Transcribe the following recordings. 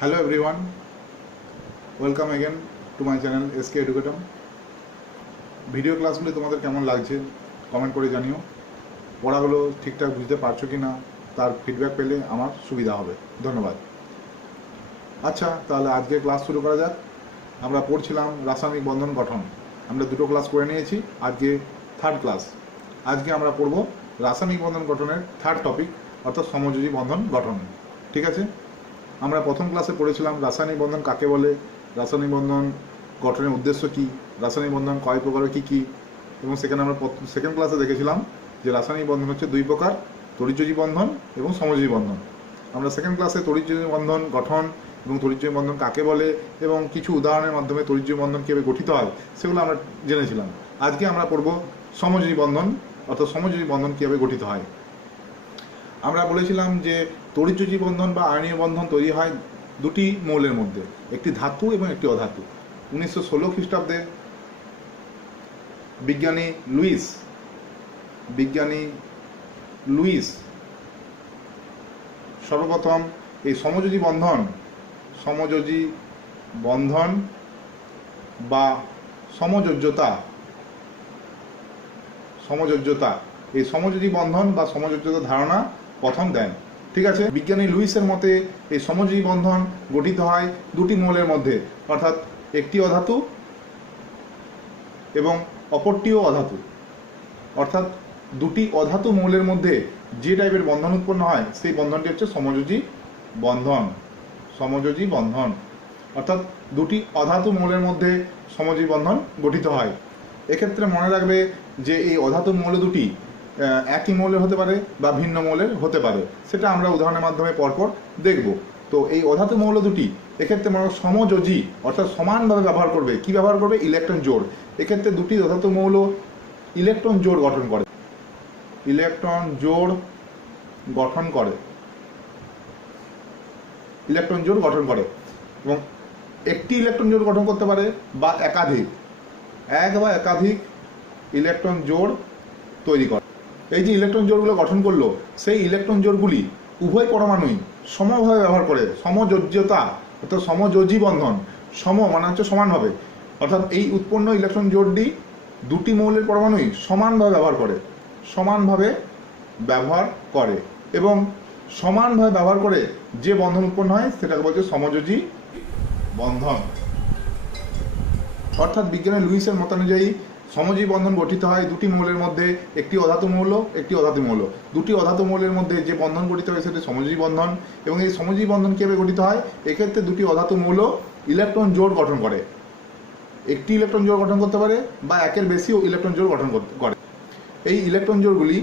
Hello everyone, welcome again to my channel SK Educator. Video ক্লাসগুলি তোমাদের কেমন লাগছে কমেন্ট করে জানিও। পড়াগুলো ঠিকঠাক বুঝতে পারছো কি না তার ফিডব্যাক পেলে আমার সুবিধা হবে। ধন্যবাদ। আচ্ছা, তাহলে আজকে ক্লাস শুরু করা যাক। আমরা পড়ছিলাম রাসায়নিক বন্ধন গঠন। আমরা দুটো ক্লাস করে নিয়েছি, আজকে থার্ড ক্লাস। আজকে আমরা পড়ব রাসায়নিক বন্ধন গঠনের থার্ড টপিক, অর্থাৎ সমযোজী বন্ধন গঠন। ঠিক আছে, আমরা প্রথম ক্লাসে পড়েছিলাম রাসায়নিক বন্ধন কাকে বলে, রাসায়নিক বন্ধন গঠনের উদ্দেশ্য কী, রাসায়নিক বন্ধন কয় প্রকারের কী কী, এবং সেখানে আমরা সেকেন্ড ক্লাসে দেখেছিলাম যে রাসায়নিক বন্ধন হচ্ছে দুই প্রকার, তড়িৎযোজী বন্ধন এবং সমযোজী বন্ধন। আমরা সেকেন্ড ক্লাসে তড়িৎযোজী বন্ধন গঠন এবং তড়িৎযোজী বন্ধন কাকে বলে এবং কিছু উদাহরণের মাধ্যমে তড়িৎযোজী বন্ধন কীভাবে গঠিত হয় সেগুলো আমরা জেনেছিলাম। আজকে আমরা পড়ব সমযোজী বন্ধন, অর্থাৎ সমযোজী বন্ধন কীভাবে গঠিত হয়। আমরা বলেছিলাম যে তড়িৎযোজী বন্ধন বা আয়নীয় বন্ধন তৈরি হয় দুটি মৌলের মধ্যে, একটি ধাতু এবং একটি অধাতু। 1916 খ্রিস্টাব্দে বিজ্ঞানী লুইস সর্বপ্রথম এই সমযোজী বন্ধন বা সমযোজ্যতা এই সমযোজী বন্ধন বা সমযোজ্যতা ধারণা প্রথম দেন। ঠিক আছে, বিজ্ঞানী লুইসের মতে এই সমযোজী বন্ধন গঠিত হয় দুটি মৌলের মধ্যে, অর্থাৎ একটি অধাতু এবং অপরটিও অধাতু। অর্থাৎ দুটি অধাতু মৌলের মধ্যে যে টাইপের বন্ধন উৎপন্ন হয় সেই বন্ধনটি হচ্ছে সমযোজী বন্ধন। অর্থাৎ দুটি অধাতু মৌলের মধ্যে সমযোজী বন্ধন গঠিত হয়। এক্ষেত্রে মনে রাখবে যে এই অধাতু মৌল দুটি একই মৌলের হতে পারে বা ভিন্ন মৌলের হতে পারে, সেটা আমরা উদাহরণের মাধ্যমে পরপর দেখব। তো এই অধাতু মৌল দুটি এক্ষেত্রে মনে সমযোজী, অর্থাৎ সমানভাবে ব্যবহার করবে। কি ব্যবহার করবে? ইলেকট্রন জোড়। এক্ষেত্রে দুটি অধাতু মৌল ইলেকট্রন জোড় গঠন করে এবং একটি ইলেকট্রন জোড় গঠন করতে পারে বা একাধিক ইলেকট্রন জোড় তৈরি করে। এই যে ইলেকট্রন জোড়গুলো গঠন করলো, সেই ইলেকট্রন জোড়গুলি উভয় পরমাণুই সমভাবে ব্যবহার করে। সমযোজ্যতা অর্থাৎ সমযোজী বন্ধন, সম মানে হচ্ছে সমানভাবে, অর্থাৎ এই উৎপন্ন ইলেকট্রন জোড়টি দুটি মৌলের পরমাণুই সমানভাবে ব্যবহার করে এবং সমানভাবে ব্যবহার করে যে বন্ধন উৎপন্ন হয় সেটাকে বলছে সমযোজী বন্ধন। অর্থাৎ বিজ্ঞানী লুইসের মতানুযায়ী সমযোজী বন্ধন গঠিত হয় দুটি মৌলের মধ্যে, একটি অধাতু মৌল একটি অধাতু মৌল। দুটি অধাতু মৌলের মধ্যে যে বন্ধন গঠিত হয় সেটি সমযোজী বন্ধন। এবং এই সমযোজী বন্ধন কীভাবে গঠিত হয়? এক্ষেত্রে দুটি অধাতু মৌল ইলেকট্রন জোড় গঠন করে, একটি ইলেকট্রন জোড় গঠন করতে পারে বা একের বেশিও ইলেকট্রন জোড় গঠন করে। এই ইলেকট্রন জোড়গুলি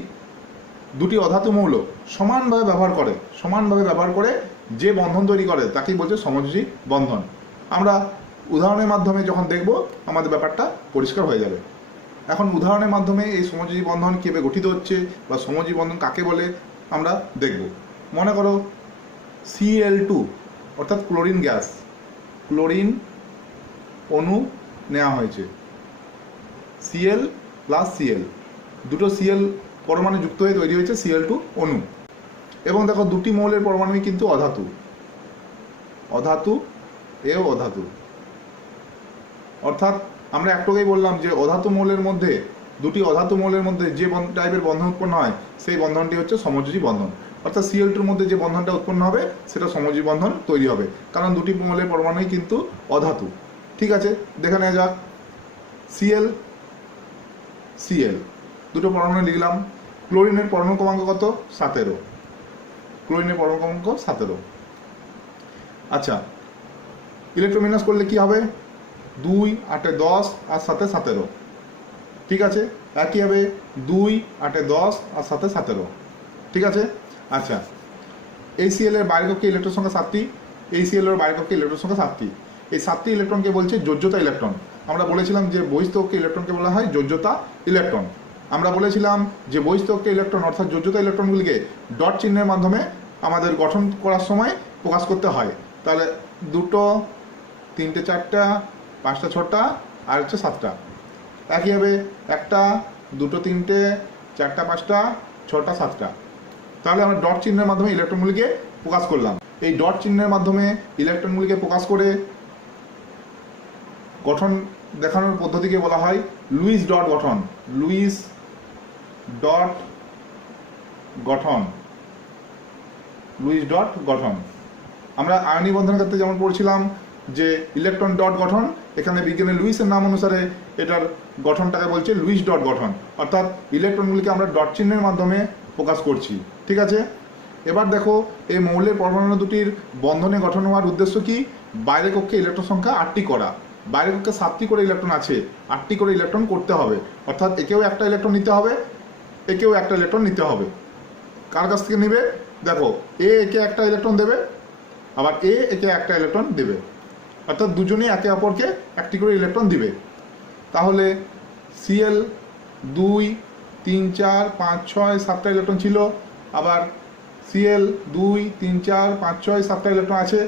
দুটি অধাতু মৌল সমানভাবে ব্যবহার করে যে বন্ধন তৈরি করে তাকেই বলছে সমযোজী বন্ধন। আমরা উদাহরণের মাধ্যমে যখন দেখব আমাদের ব্যাপারটা পরিষ্কার হয়ে যাবে। এখন উদাহরণের মাধ্যমে এই সমযোজী বন্ধন কীভাবে গঠিত হচ্ছে বা সমযোজী বন্ধন কাকে বলে আমরা দেখব। মনে করো Cl2 অর্থাৎ ক্লোরিন অণু নেওয়া হয়েছে, Cl প্লাস Cl, দুটো Cl পরমাণু যুক্ত হয়ে তৈরি হয়েছে Cl2 অণু। এবং দেখো দুটি মৌলের পরমাণুই কিন্তু অধাতু, অর্থাৎ আমরা একটুকেই বললাম যে দুটি অধাতু মৌলের মধ্যে যে টাইপের বন্ধন উৎপন্ন হয় সেই বন্ধনটি হচ্ছে সমযোজী বন্ধন। অর্থাৎ Cl2-র মধ্যে যে বন্ধনটা উৎপন্ন হবে সেটা সমযোজী বন্ধন তৈরি হবে, কারণ দুটি মৌলের পরমাণুই কিন্তু অধাতু। ঠিক আছে, দেখে নেওয়া যাক। Cl দুটো পরমাণু লিখলাম। ক্লোরিনের পরমাণু ক্রমাঙ্ক কত? 17। আচ্ছা, ইলেকট্রোমিনাস করলে কি হবে? 2 8 10 আর 7 17। ঠিক আছে, একই হবে 2 8 10 আর 7 17। ঠিক আছে। আচ্ছা, এই Cl এর বাইরের কক্ষে ইলেকট্রন সংখ্যা 7টি, এই Cl এর বাইরের কক্ষে ইলেকট্রন সংখ্যা 7টি। এই 7টি ইলেকট্রনকে বলছে যোজ্যতা ইলেকট্রন। আমরা বলেছিলাম যে বহিস্থ কক্ষে ইলেকট্রনকে বলা হয় যোজ্যতা ইলেকট্রন। আমরা বলেছিলাম যে বহিস্থ কক্ষে ইলেকট্রন অর্থাৎ যোজ্যতা ইলেকট্রনগুলিকে ডট চিহ্নের মাধ্যমে আমাদের গঠন করার সময় প্রকাশ করতে হয়। তাহলে 2 3 4 5 6 আর হচ্ছে 7টা। একই হবে 1 2 3 4 5 6 7টা। তাহলে আমরা ডট চিহ্নের মাধ্যমে ইলেকট্রনগুলিকে প্রকাশ করলাম। এই ডট চিহ্নের মাধ্যমে ইলেকট্রনগুলিকে প্রকাশ করে গঠন দেখানোর পদ্ধতিকে বলা হয় লুইস ডট গঠন। লুইস ডট গঠন, লুইস ডট গঠন। আমরা আয়নীয় বন্ধনের ক্ষেত্রে যেমন পড়ছিলাম যে ইলেকট্রন ডট গঠন, এখানে বিজ্ঞানী লুইসের নাম অনুসারে এটার গঠনটাকে বলছে লুইস ডট গঠন, অর্থাৎ ইলেকট্রনগুলিকে আমরা ডট চিহ্নের মাধ্যমে প্রকাশ করছি। ঠিক আছে, এবার দেখো এই মৌলের পরমাণু দুটির বন্ধনে গঠন হওয়ার উদ্দেশ্য কি? বাইরে কক্ষে ইলেকট্রন সংখ্যা 8টি করা। বাইরে কক্ষে 7টি করে ইলেকট্রন আছে, 8টি করে ইলেকট্রন করতে হবে, অর্থাৎ একেও একটা ইলেকট্রন নিতে হবে, একেও একটা ইলেকট্রন নিতে হবে। কার কাছ থেকে নেবে? দেখো এ একে একটা ইলেকট্রন দেবে, আবার এ একে একটা ইলেকট্রন দেবে, অর্থাৎ দুজনেই একে অপরকে একটি করে ইলেকট্রন দিবে। তাহলে Cl 2 3 4 5 6 7টা ইলেকট্রন ছিল, আবার Cl 2 3 4 5 6 7টা ইলেকট্রন আছে।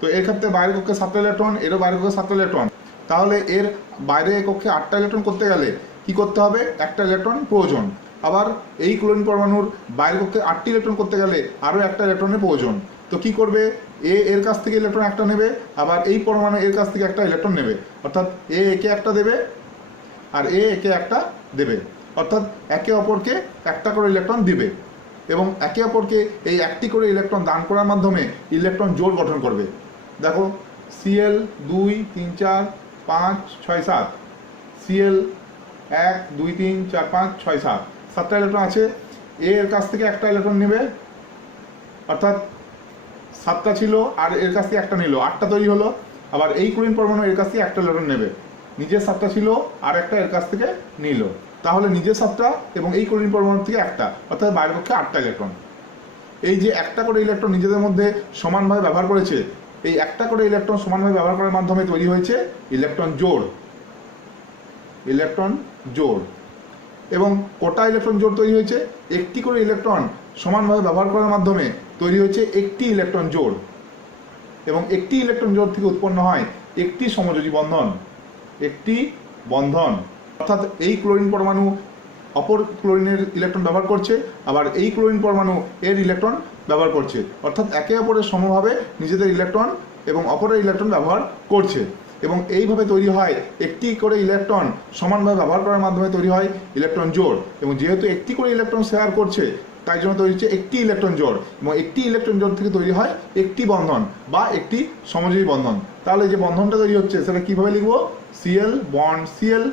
তো এর ক্ষেত্রে বাইরের কক্ষে 7টা ইলেকট্রন, এরও বাইরের কক্ষে 7টা ইলেকট্রন। তাহলে এর বাইরের কক্ষে 8টা ইলেকট্রন করতে গেলে কি করতে হবে? একটা ইলেকট্রন প্রয়োজন। আবার এই ক্লোরিন পরমাণুর বাইরের কক্ষে 8টি ইলেকট্রন করতে গেলে আরও একটা ইলেকট্রনের প্রয়োজন। তো কি করবে? এ এর কাছ থেকে ইলেকট্রন একটা নেবে, আবার এই পরমাণু এর কাছ থেকে একটা ইলেকট্রন নেবে, অর্থাৎ এ একে একটা দেবে আর এ একে একটা দেবে, অর্থাৎ একে অপরকে একটা করে ইলেকট্রন দিবে এবং একে অপরকে এই একটি করে ইলেকট্রন দান করার মাধ্যমে ইলেকট্রন জোড় গঠন করবে। দেখো Cl 2 3 4 5 6 7, Cl 1 2 3 4 5 6 7, 7টা ইলেকট্রন আছে। এ এর কাছ থেকে একটা ইলেকট্রন নেবে, অর্থাৎ 7টা ছিল আর এর কাছ থেকে একটা নিল, 8টা তৈরি হলো। আবার এই ক্লোরিন পরমাণু এর কাছ থেকে একটা ইলেকট্রন নেবে, নিজের 7টা ছিল আর একটা এর কাছ থেকে নিল, তাহলে নিজের 7টা এবং এই ক্লোরিন পরমাণু থেকে একটা, অর্থাৎ বাইরের পক্ষে 8টা ইলেকট্রন। এই যে একটা করে ইলেকট্রন নিজেদের মধ্যে সমানভাবে ব্যবহার করেছে, এই একটা করে ইলেকট্রন সমানভাবে ব্যবহার করার মাধ্যমে তৈরি হয়েছে ইলেকট্রন জোড়। ইলেকট্রন জোড় এবং কটা ইলেকট্রন জোড় তৈরি হয়েছে? একটি করে ইলেকট্রন সমানভাবে ব্যবহার করার মাধ্যমে তৈরি হয়েছে একটি ইলেকট্রন জোড়, এবং একটি ইলেকট্রন জোড় থেকে উৎপন্ন হয় একটি সমযোজী বন্ধন। একটি বন্ধন, অর্থাৎ এই ক্লোরিন পরমাণু অপর ক্লোরিনের ইলেকট্রন ব্যবহার করছে, আবার এই ক্লোরিন পরমাণু এর ইলেকট্রন ব্যবহার করছে, অর্থাৎ একে অপরের সমভাবে নিজেদের ইলেকট্রন এবং অপরের ইলেকট্রন ব্যবহার করছে, এবং এইভাবে তৈরি হয় একটি করে ইলেকট্রন সমানভাবে ব্যবহার করার মাধ্যমে তৈরি হয় ইলেকট্রন জোড়। এবং যেহেতু একটি করে ইলেকট্রন শেয়ার করছে, তাই জন্য তৈরি হচ্ছে একটি ইলেকট্রন জোড়, এবং একটি ইলেকট্রন জোড় থেকে তৈরি হয় একটি বন্ধন বা একটি সমযোজী বন্ধন। তাহলে যে বন্ধনটা তৈরি হচ্ছে সেটা কিভাবে লিখবো? Cl বন্ড Cl,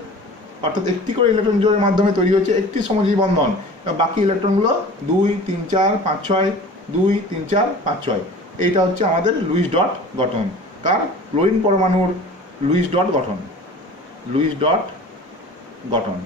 অর্থাৎ একটি করে ইলেকট্রন জোড়ের মাধ্যমে তৈরি হচ্ছে একটি সমযোজী বন্ধন, এবং বাকি ইলেকট্রনগুলো 2 3 4 5 6 2 3 4 5 6। এইটা হচ্ছে আমাদের লুইস ডট গঠন। কার? ক্লোরিন পরমাণুর লুইস ডট গঠন। লুইস ডট গঠন।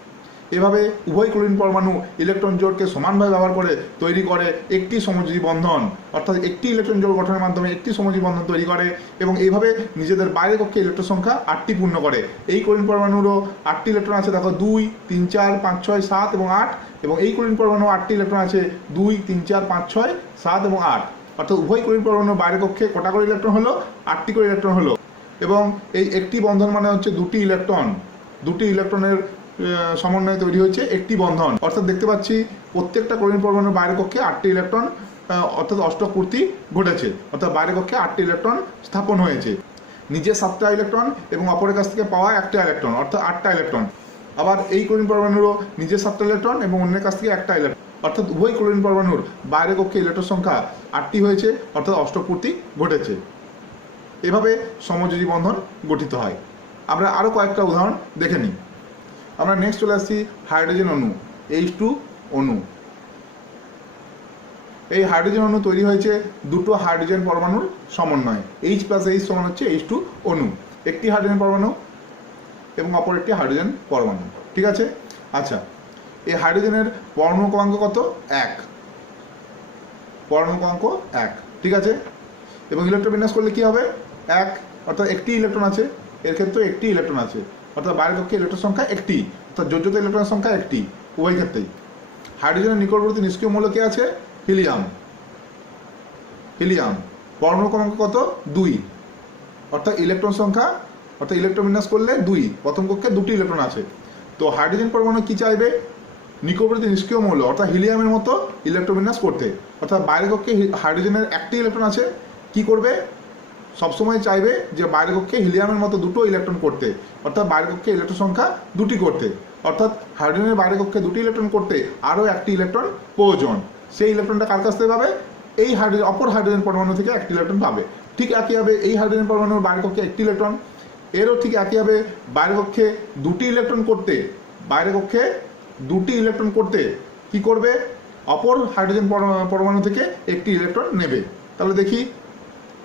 এভাবে উভয় ক্লোরিন পরমাণু ইলেকট্রন জোড়কে সমানভাবে ব্যবহার করে তৈরি করে একটি সমযোজী বন্ধন, অর্থাৎ একটি ইলেকট্রন জোড় গঠনের মাধ্যমে একটি সমযোজী বন্ধন তৈরি করে, এবং এইভাবে নিজেদের বাইরের কক্ষে ইলেকট্রন সংখ্যা 8টি পূর্ণ করে। এই ক্লোরিন পরমাণুরও 8টি ইলেকট্রন আছে, দেখো 2 3 4 5 6 7 এবং 8, এবং এই ক্লোরিন পরমাণু 8টি ইলেকট্রন আছে 2 3 4 5 6 7 এবং 8, অর্থাৎ উভয় ক্লোরিন পরমাণুর বাইরের কক্ষে কটা করে ইলেকট্রন হলো? 8টি করে ইলেকট্রন হলো। এবং এই একটি বন্ধন মানে হচ্ছে দুটি ইলেকট্রন, দুটি ইলেকট্রনের সমন্বয়ে তৈরি হয়েছে একটি বন্ধন। অর্থাৎ দেখতে পাচ্ছি প্রত্যেকটা ক্লোরিন পরমাণুর বাইরের কক্ষে 8টি ইলেকট্রন, অর্থাৎ অষ্টক পূর্তি ঘটেছে, অর্থাৎ বাইরের কক্ষে 8টি ইলেকট্রন স্থাপন হয়েছে। নিজের 7টা ইলেকট্রন এবং অপরের কাছ থেকে পাওয়া একটা ইলেকট্রন, অর্থাৎ 8টা ইলেকট্রন। আবার এই ক্লোরিন পরমাণুরও নিজের 7টা ইলেকট্রন এবং অন্যের কাছ থেকে একটা ইলেকট্রন, অর্থাৎ উভয় ক্লোরিন পরমাণুর বাইরের কক্ষে ইলেকট্রন সংখ্যা 8টি হয়েছে, অর্থাৎ অষ্টক পূর্তি ঘটেছে। এভাবে সমযোজী বন্ধন গঠিত হয়। আমরা আরও কয়েকটা উদাহরণ দেখে নিই। আমরা নেক্সট চলে আসছি হাইড্রোজেন অণু, H2 অণু। এই হাইড্রোজেন অণু তৈরি হয়েছে দুটো হাইড্রোজেন পরমাণুর সমন্বয়ে। H + H সমান হচ্ছে H2 অণু, একটি হাইড্রোজেন পরমাণু এবং অপর একটি হাইড্রোজেন পরমাণু। ঠিক আছে? আচ্ছা, এই হাইড্রোজেনের পরমাণু ক্রমাঙ্ক কত? 1। পরমাণু ক্রমাঙ্ক 1। ঠিক আছে? এবং ইলেকট্রন বিন্যাস করলে কি হবে? 1, অর্থাৎ একটি ইলেকট্রন আছে, এর ক্ষেত্রে একটি ইলেকট্রন আছে, অর্থাৎ বাইরের কক্ষে ইলেকট্রন সংখ্যা একটি, অর্থাৎ যোজ্যতা ইলেকট্রনের সংখ্যা একটি উভয় ক্ষেত্রেই। হাইড্রোজেনের নিকটবর্তী নিষ্ক্রিয় মূল্য কে আছে? হিলিয়াম। হিলিয়াম পরমাণু ক্রমাঙ্ক কত? 2, অর্থাৎ ইলেকট্রন সংখ্যা, অর্থাৎ ইলেকট্রন বিন্যাস করলে 2, প্রথম কক্ষে দুটি ইলেকট্রন আছে। তো হাইড্রোজেন পরমাণু কি চাইবে? নিকটবর্তী নিষ্ক্রিয় মৌল অর্থাৎ হিলিয়ামের মতো ইলেকট্রন বিন্যাস করতে, অর্থাৎ বাইরের কক্ষে হাইড্রোজেনের একটি ইলেকট্রন আছে, কি করবে, সবসময় চাইবে যে বাইরের কক্ষে হিলিয়ামের মতো দুটো ইলেকট্রন করতে, অর্থাৎ বাইরের কক্ষে ইলেকট্রন সংখ্যা দুটি করতে, অর্থাৎ হাইড্রোজেনের বাইরের কক্ষে দুটি ইলেকট্রন করতে আরও একটি ইলেকট্রন প্রয়োজন। সেই ইলেকট্রনটা কার কাছ থেকে পাবে, এই হাইড্রোজেন অপর হাইড্রোজেন পরমাণু থেকে একটি ইলেকট্রন পাবে। ঠিক একইভাবে এই হাইড্রোজেন পরমাণুর বাইরের কক্ষে একটি ইলেকট্রন, এরও ঠিক একইভাবে বাইরের কক্ষে দুটি ইলেকট্রন করতে, বাইরের কক্ষে দুটি ইলেকট্রন করতে কি করবে, অপর হাইড্রোজেন পরমাণু থেকে একটি ইলেকট্রন নেবে। তাহলে দেখি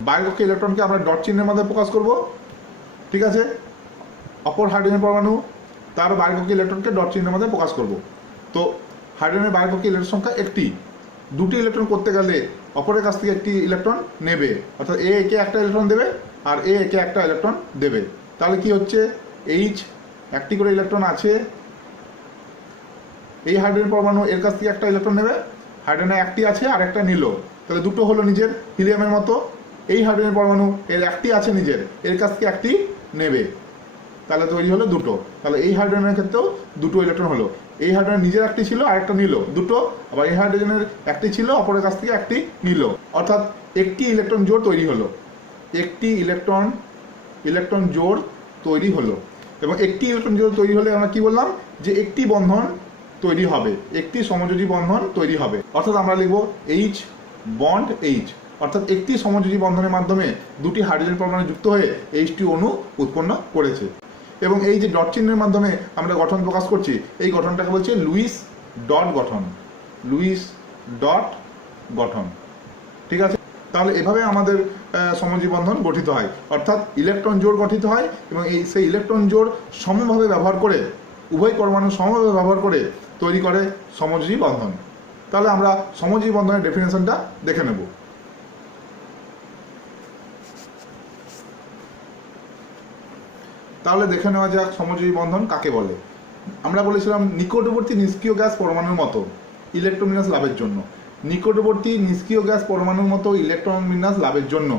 বাইরের কক্ষে ইলেকট্রনকে আমরা ডট চিহ্নের মধ্যে প্রকাশ করব, ঠিক আছে। অপর হাইড্রোজেন পরমাণু তার বাইরের কক্ষে ইলেকট্রনকে ডট চিহ্নের মধ্যে প্রকাশ করব। তো হাইড্রোজেনের বাইরের কক্ষে ইলেকট্রন সংখ্যা একটি, দুটি ইলেকট্রন করতে গেলে অপরের কাছ থেকে একটি ইলেকট্রন নেবে, অর্থাৎ এ একে একটা ইলেকট্রন দেবে আর এ একে একটা ইলেকট্রন দেবে। তাহলে কি হচ্ছে, এইচ একটি করে ইলেকট্রন আছে, এই হাইড্রোজেন পরমাণু এর কাছ থেকে একটা ইলেকট্রন নেবে, হাইড্রোজেনে একটি আছে আর একটা নিল, তাহলে দুটো হলো নিজের হিলিয়ামের মতো। এই হাইড্রোজেন পরমাণু এর একটি আছে নিজের, এর কাছ থেকে একটি নেবে, তাহলে তৈরি হলো দুটো। তাহলে এই হাইড্রোজেনের ক্ষেত্রেও দুটো ইলেকট্রন হলো, এই হাইড্রোজেন নিজের একটি ছিল আর একটা নিল, দুটো। আবার এই হাইড্রোজেনের একটি ছিল, অপরের কাছ থেকে একটি নিল, অর্থাৎ একটি ইলেকট্রন জোড় তৈরি হলো, একটি ইলেকট্রন জোড় তৈরি হলো। এবং একটি ইলেকট্রন জোড় তৈরি হলে আমরা কি বললাম, যে একটি বন্ধন তৈরি হবে, একটি সমযোজী বন্ধন তৈরি হবে, অর্থাৎ আমরা লিখব এইচ বন্ড এইচ, অর্থাৎ একটি সমযোজী বন্ধনের মাধ্যমে দুটি হাইড্রোজেন পরমাণু যুক্ত হয়ে এইচটি অণু উৎপন্ন করেছে। এবং এই যে ডট চিহ্নের মাধ্যমে আমরা গঠন প্রকাশ করছি, এই গঠনটাকে বলছে লুইস ডট গঠন, লুইস ডট গঠন, ঠিক আছে। তাহলে এভাবে আমাদের সমযোজী বন্ধন গঠিত হয়, অর্থাৎ ইলেকট্রন জোড় গঠিত হয় এবং সেই ইলেকট্রন জোড় সমভাবে ব্যবহার করে, উভয় পরমাণু সমভাবে ব্যবহার করে তৈরি করে সমযোজী বন্ধন। তাহলে আমরা সমযোজী বন্ধনের ডেফিনেশনটা দেখে নেব। তাহলে দেখে নেওয়া যাক সমযোজী বন্ধন কাকে বলে। আমরা বলেছিলাম নিকটবর্তী নিষ্ক্রিয় গ্যাস পরমাণুর মতো ইলেকট্রন বিন্যাস লাভের জন্য, নিকটবর্তী নিষ্ক্রিয় গ্যাস পরমাণুর মতো ইলেকট্রন বিন্যাস লাভের জন্য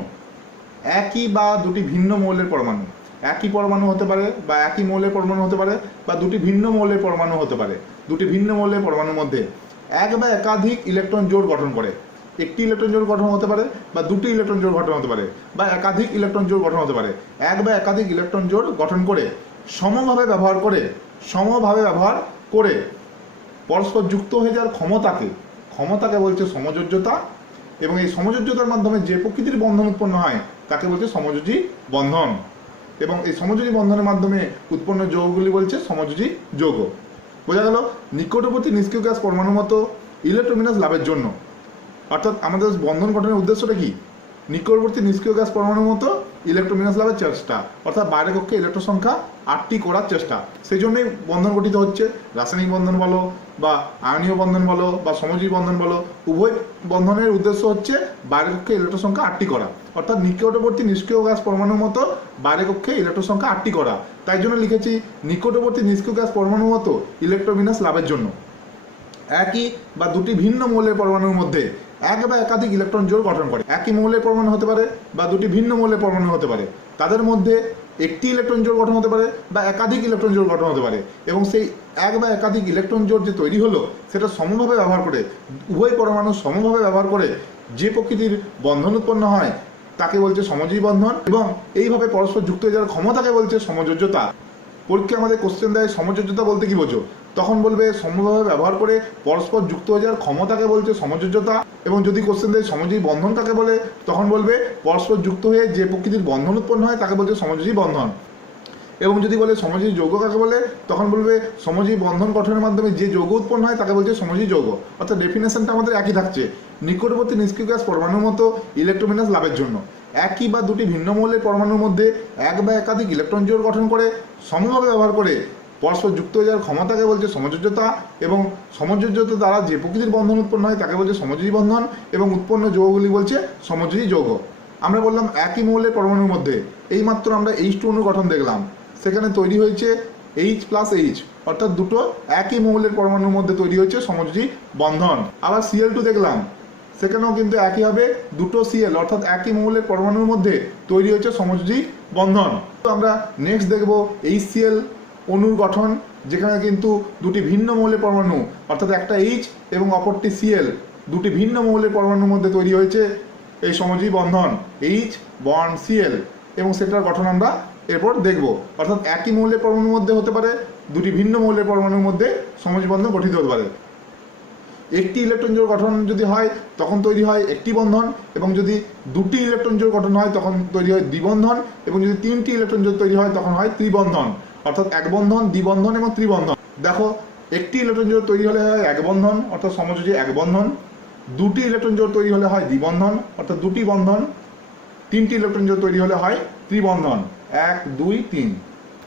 একই বা দুটি ভিন্ন মৌলের পরমাণু, একই পরমাণু হতে পারে বা একই মৌলের পরমাণু হতে পারে বা দুটি ভিন্ন মৌলের পরমাণু হতে পারে, দুটি ভিন্ন মৌলের পরমাণুর মধ্যে এক বা একাধিক ইলেকট্রন জোড় গঠন করে, একটি ইলেকট্রন জোড় গঠন হতে পারে বা দুটি ইলেকট্রন জোড় গঠন হতে পারে বা একাধিক ইলেকট্রন জোড় গঠন হতে পারে, এক বা একাধিক ইলেকট্রন জোড় গঠন করে সমভাবে ব্যবহার করে পরস্পর যুক্ত হয়ে যাওয়ার ক্ষমতাকে বলছে সমযোজ্যতা। এবং এই সমযোজ্যতার মাধ্যমে যে প্রকৃতির বন্ধন উৎপন্ন হয় তাকে বলছে সমযোজী বন্ধন। এবং এই সমযোজী বন্ধনের মাধ্যমে উৎপন্ন যৌগগুলি বলছে সমযোজী যৌগ। বোঝা গেল, নিকটবর্তী নিষ্ক্রিয় গ্যাস পরমাণুর মতো ইলেকট্রন বিন্যাস লাভের জন্য, অর্থাৎ আমাদের বন্ধন গঠনের উদ্দেশ্যটা কি, নিকটবর্তী নিষ্ক্রিয় গ্যাস পরমাণুর মতো ইলেকট্রন বিন্যাস লাভের চেষ্টা, অর্থাৎ বাইরের কক্ষে ইলেকট্রন সংখ্যা 8টি করার চেষ্টা। সেই জন্যই বন্ধন গঠিত হচ্ছে, রাসায়নিক বন্ধন বলো বা আয়নীয় বন্ধন বলো বা সমযোজী বন্ধন বলো, উভয় বন্ধনের উদ্দেশ্য হচ্ছে বাইরের কক্ষে ইলেকট্রন সংখ্যা 8টি করা, অর্থাৎ নিকটবর্তী নিষ্ক্রিয় গ্যাস পরমাণুর মতো বাইরের কক্ষে ইলেকট্রন সংখ্যা 8টি করা। তাই জন্য লিখেছি নিকটবর্তী নিষ্ক্রিয় গ্যাস পরমাণুর মতো ইলেকট্রন বিন্যাস লাভের জন্য একই বা দুটি ভিন্ন মৌলের পরমাণুর মধ্যে এক বা একাধিক ইলেকট্রন জোড় গঠন করে, একই মৌলের পরমাণু হতে পারে বা দুটি ভিন্ন মৌলের পরমাণু হতে পারে, তাদের মধ্যে একটি ইলেকট্রন জোড় গঠন হতে পারে বা একাধিক ইলেকট্রন জোড় গঠন হতে পারে। এবং সেই এক বা একাধিক ইলেকট্রন জোড় যে তৈরি হলো সেটা সমভাবে ব্যবহার করে, উভয় পরমাণু সমভাবে ব্যবহার করে যে প্রকৃতির বন্ধন উৎপন্ন হয় তাকে বলছে সমযোজী বন্ধন। এবং এইভাবে পরস্পর যুক্ত হয়ে যাওয়ার ক্ষমতাকে বলছে সমযোজ্যতা। পরীক্ষায় আমাদের কোশ্চেন দেয় সমযোজ্যতা বলতে কি বোঝো, তখন বলবে সমভাবে ব্যবহার করে পরস্পর যুক্ত হয়ে যাওয়ার ক্ষমতাকে বলছে সমযোজ্যতা। এবং যদি কোশ্চেন দেয় সমযোজী বন্ধন কাকে বলে, তখন বলবে পরস্পর যুক্ত হয়ে যে প্রকৃতির বন্ধন উৎপন্ন হয় তাকে বলছে সমযোজী বন্ধন। এবং যদি বলে সমযোজী যৌগ কাকে বলে, তখন বলবে সমযোজী বন্ধন গঠনের মাধ্যমে যে যৌগ উৎপন্ন হয় তাকে বলছে সমযোজী যৌগ। অর্থাৎ ডেফিনেশনটা আমাদের একই থাকছে, নিকটবর্তী নিষ্ক্রিয় গ্যাস পরমাণুর মতো ইলেকট্রন বিন্যাস লাভের জন্য একই বা দুটি ভিন্ন মৌলের পরমাণুর মধ্যে এক বা একাধিক ইলেকট্রন জোড় গঠন করে সমভাবে ব্যবহার করে পরস্পর যুক্ত হয়ে যাওয়ার ক্ষমতাকে বলছে সমযোজ্যতা। এবং সমযোজ্যতা দ্বারা যে প্রকৃতির বন্ধন উৎপন্ন হয় তাকে বলছে সমযোজী বন্ধন। এবং উৎপন্ন যৌগগুলি বলছে সমযোজী যৌগ। আমরা বললাম একই মৌলের পরমাণুর মধ্যে এইমাত্র আমরা H2 অণুর গঠন দেখলাম, সেখানে তৈরি হয়েছে H+H, অর্থাৎ দুটো একই মৌলের পরমাণুর মধ্যে তৈরি হয়েছে সমযোজী বন্ধন। আবার Cl2 দেখলাম, সেখানেও কিন্তু একইভাবে দুটো Cl অর্থাৎ একই মৌলের পরমাণুর মধ্যে তৈরি হয়েছে সমযোজী বন্ধন। তো আমরা নেক্সট দেখব HCl অণুর গঠন, যেখানে কিন্তু দুটি ভিন্ন মৌলের পরমাণু অর্থাৎ একটা H এবং অপরটি Cl, দুটি ভিন্ন মৌলের পরমাণুর মধ্যে তৈরি হয়েছে এই সমযোজী বন্ধন H বন্ড Cl এবং সেটার গঠন আমরা এরপর দেখব। অর্থাৎ একই মৌলের পরমাণুর মধ্যে হতে পারে, দুটি ভিন্ন মৌলের পরমাণুর মধ্যে সমযোজী বন্ধন গঠিত হতে পারে। একটি ইলেকট্রন জোড় গঠন যদি হয় তখন তৈরি হয় একটি বন্ধন, এবং যদি দুটি ইলেকট্রন জোড় গঠন হয় তখন তৈরি হয় দ্বিবন্ধন, এবং যদি তিনটি ইলেকট্রন জোড় তৈরি হয় তখন হয় ত্রিবন্ধন। অর্থাৎ এক বন্ধন, দ্বিবন্ধন এবং ত্রিবন্ধন। দেখো, একটি ইলেকট্রন জোড় তৈরি হলে হয় এক বন্ধন অর্থাৎ সমযোজী এক বন্ধন, দুটি ইলেকট্রন জোড় তৈরি হলে হয় দ্বিবন্ধন অর্থাৎ দুটি বন্ধন, তিনটি ইলেকট্রন জোড় তৈরি হলে হয় ত্রিবন্ধন, 1 2 3,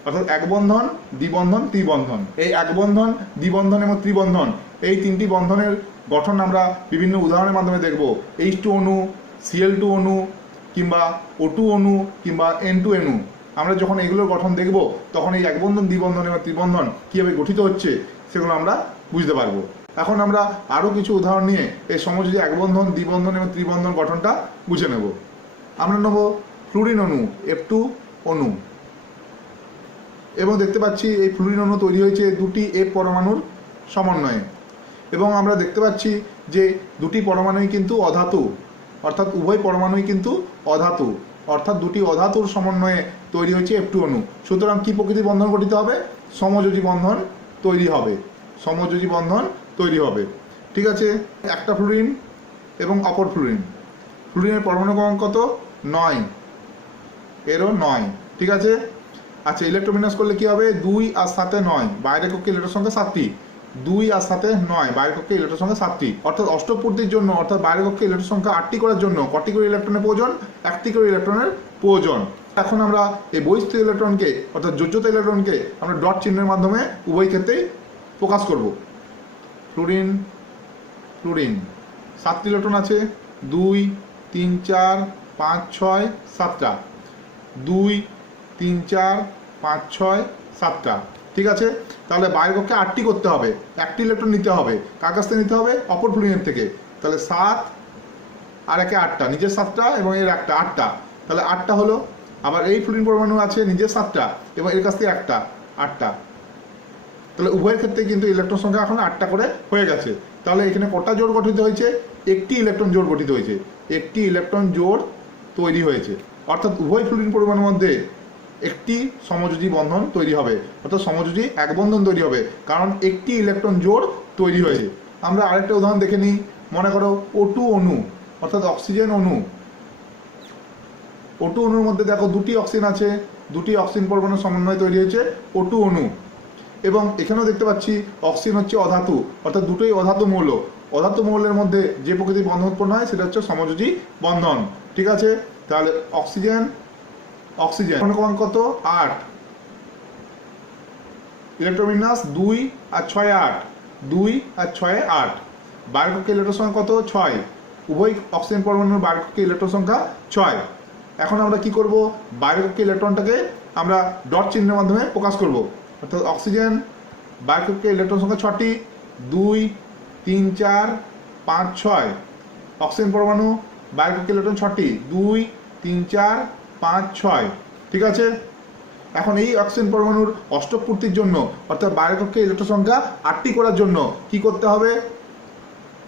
অর্থাৎ এক বন্ধন, দ্বিবন্ধন, ত্রিবন্ধন। এই এক বন্ধন, দ্বিবন্ধন এবং ত্রিবন্ধন এই তিনটি বন্ধনের গঠন আমরা বিভিন্ন উদাহরণের মাধ্যমে দেখব। H2 অণু, Cl2 অণু, কিংবা O2 অণু, কিংবা N2 অণু। আমরা যখন এগুলোর গঠন দেখব তখন এই এক বন্ধন, দ্বিবন্ধন এবং ত্রিবন্ধন কীভাবে গঠিত হচ্ছে সেগুলো আমরা বুঝতে পারবো। এখন আমরা আরও কিছু উদাহরণ নিয়ে এই সমযোজী এক বন্ধন, দ্বিবন্ধন এবং ত্রিবন্ধন গঠনটা বুঝে নেব। আমরা নেব ফ্লুরিন অণু, F2 অণু, এবং দেখতে পাচ্ছি এই ফ্লুরিন অণু তৈরি হয়েছে দুটি F পরমাণুর সমন্বয়ে, এবং আমরা দেখতে পাচ্ছি যে দুটি পরমাণুই কিন্তু অধাতু, অর্থাৎ উভয় পরমাণুই কিন্তু অধাতু, অর্থাৎ দুটি অধাতুর সমন্বয়ে তৈরি হয়েছে F2 অণু। সুতরাং কি প্রকৃতির বন্ধন গঠিত হবে? সমযোজী বন্ধন তৈরি হবে, সমযোজী বন্ধন তৈরি হবে। ঠিক আছে, একটা ফ্লুরিন এবং অপর ফ্লুরিন, ফ্লুরিনের পরমাণু ক্রমাঙ্ক কত? 9, এরও 9। ঠিক আছে, আচ্ছা, ইলেকট্রোবিন্যাস করলে কি হবে? 2 আর 7 9, বাইরের কক্ষে ইলেকট্রন সংখ্যা 7টি, 2 আর 7 9, বাইরের কক্ষে ইলেকট্রন সংখ্যা 7টি। অর্থাৎ অষ্টপূর্তির জন্য, অর্থাৎ বাইরের কক্ষে ইলেকট্রন সংখ্যা 8টি করার জন্য কটি করে ইলেকট্রনের প্রয়োজন? 1টি করে ইলেকট্রনের প্রয়োজন। এখন আমরা এই বহিস্থ ইলেকট্রনকে, অর্থাৎ যোজ্যতা ইলেকট্রনকে আমরা ডট চিহ্নের মাধ্যমে উভয় ক্ষেত্রেই প্রকাশ করব। ফ্লুরিন, ফ্লুরিন 7টি ইলেকট্রন আছে, 2 3 4 5 6 7টা, 2 3 4 5 6 7টা। ঠিক আছে, তাহলে বাইরের কক্ষে 8টি করতে হবে, 1টি ইলেকট্রন নিতে হবে। কার কাছ থেকে নিতে হবে? অপর ফ্লুরিনের থেকে। তাহলে 7 আর 1 8টা, নিজের 7টা এবং এর একটা 8টা, তাহলে 8টা হলো। আবার এই ফ্লুরিন পরমাণু আছে নিজের 7টা এবং এর কাছ থেকে একটা 8টা, তাহলে উভয়ের ক্ষেত্রে কিন্তু ইলেকট্রন সংখ্যা এখন 8টা করে হয়ে গেছে। তাহলে এখানে কটা জোড় গঠিত হয়েছে? একটি ইলেকট্রন জোড় গঠিত হয়েছে, একটি ইলেকট্রন জোড় তৈরি হয়েছে। অর্থাৎ উভয় ফ্লুরিন পরমাণুর মধ্যে একটি সমযোজী বন্ধন তৈরি হবে, অর্থাৎ সমযোজী এক বন্ধন তৈরি হবে, কারণ একটি ইলেকট্রন জোড় তৈরি হয়েছে। আমরা আরেকটা উদাহরণ দেখে নিই। মনে করো O2 অণু, অর্থাৎ অক্সিজেন অণু। O2 অণুর মধ্যে দেখো দুটি অক্সিজেন আছে, দুটি অক্সিজেন পরমাণুর সমন্বয়ে তৈরি হয়েছে O2 অণু। এবং এখানেও দেখতে পাচ্ছি অক্সিজেন হচ্ছে অধাতু, অর্থাৎ দুটোই অধাতু মৌল। অধাতু মৌলের মধ্যে যে প্রকৃতির বন্ধন উৎপন্ন হয় সেটা হচ্ছে সমযোজী বন্ধন। ঠিক আছে, তাহলে অক্সিজেন, অক্সিজেন ক্রমাঙ্ক কত? 8, ইলেকট্রোবিন্যাস 2 আর 6 8, 2 আর 6 8, বাইরের কক্ষে ইলেকট্রন সংখ্যা কত? 6, উভয় অক্সিজেন পরমাণুর বাইরের কক্ষে ইলেকট্রন সংখ্যা 6। এখন আমরা কি করব? বাইরের কক্ষে ইলেকট্রনটাকে আমরা ডট চিহ্নের মাধ্যমে প্রকাশ করব। অর্থাৎ অক্সিজেন বাইরের কক্ষে ইলেকট্রন সংখ্যা 6টি, 2 3 4 5 6, অক্সিজেন পরমাণু বাইরের কক্ষে ইলেকট্রন 6টি, 2 3 4 5 6। ঠিক আছে, এখন এই অক্সিজেন পরমাণুর অষ্টপূর্তির জন্য, অর্থাৎ বাইরের কক্ষে ইলেকট্রন সংখ্যা 8টি করার জন্য কি করতে হবে?